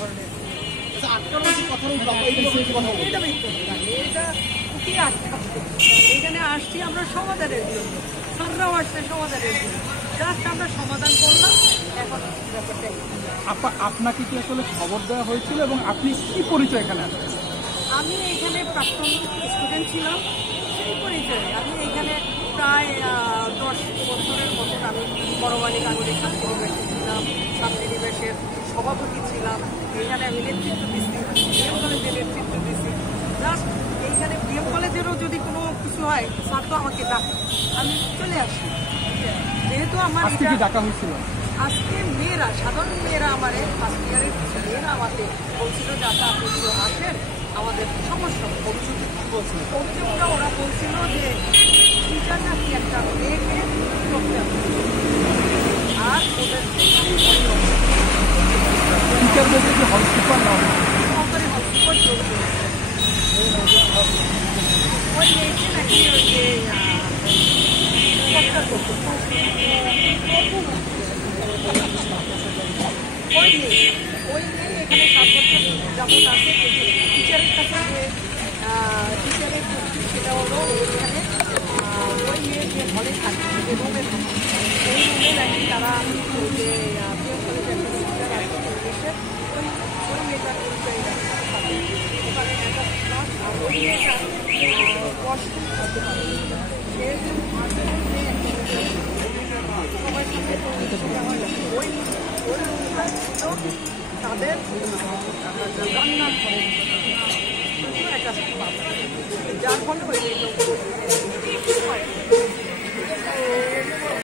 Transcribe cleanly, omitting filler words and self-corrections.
ধরনের এখানে আসছি আমরা সমাধানের জন্য, স্যাররাও আসছে সমাধানের জন্য, জাস্ট আমরা সমাধান করলাম। এখন ব্যাপারটাই আপনাকে কি আসলে খবর দেওয়া হয়েছিল এবং আপনি কি পরিচয় এখানে আসছেন? আমি এখানে প্রাক্তন স্টুডেন্ট ছিলাম, সেই পরিচয়ে আমি এখানে প্রায় 10 বছরের মতন আমি বড়বালি কাগজের ছাত্রনিবাসে ছিলাম, ছাত্রনিবাসের সভাপতি ছিলাম। এখানে আমি নেতৃত্ব দিচ্ছি, বিএম কলেজের নেতৃত্ব দিচ্ছি। জাস্ট এইখানে বিএম কলেজেরও যদি কোনো কিছু হয় স্যার তো আমাকে ডাকে, আমি চলে আসি। যেহেতু আমার ডাকা হয়েছিল, আজকে মেয়েরা, সাধারণ মেয়েরা, আমার ফার্স্ট ইয়ারের মেয়েরা আমাকে বলছিল যে আপনি যদি আসেন আমাদের সমস্যা অভিযোগটা ওরা বলছিল যে টিচার নাকি একটা মেয়েকে করতে হবে, আর ওদের সরকারি হসপিটাল চলছে ওই মেয়েকে নাকি ওই যে ওই মেয়ে এখানে 7 বছর যাবত আছে। টিচারের কাছে যে টিচারের সেটা হলো এখানে ওই মেয়ের যে হলে থাকে, যে রুমে থাকে, ওই রুমে নাকি তারা যে বিএম কলেজের একটা টিচার আছে ইংলিশের, ওই মেয়েটার পরিচয় থাকে ওখানে একটা ক্লাস। আর ওই মেয়েটা ওয়াশরুম করতে পারে, তাদের রান্নার ঘরে যার ফলে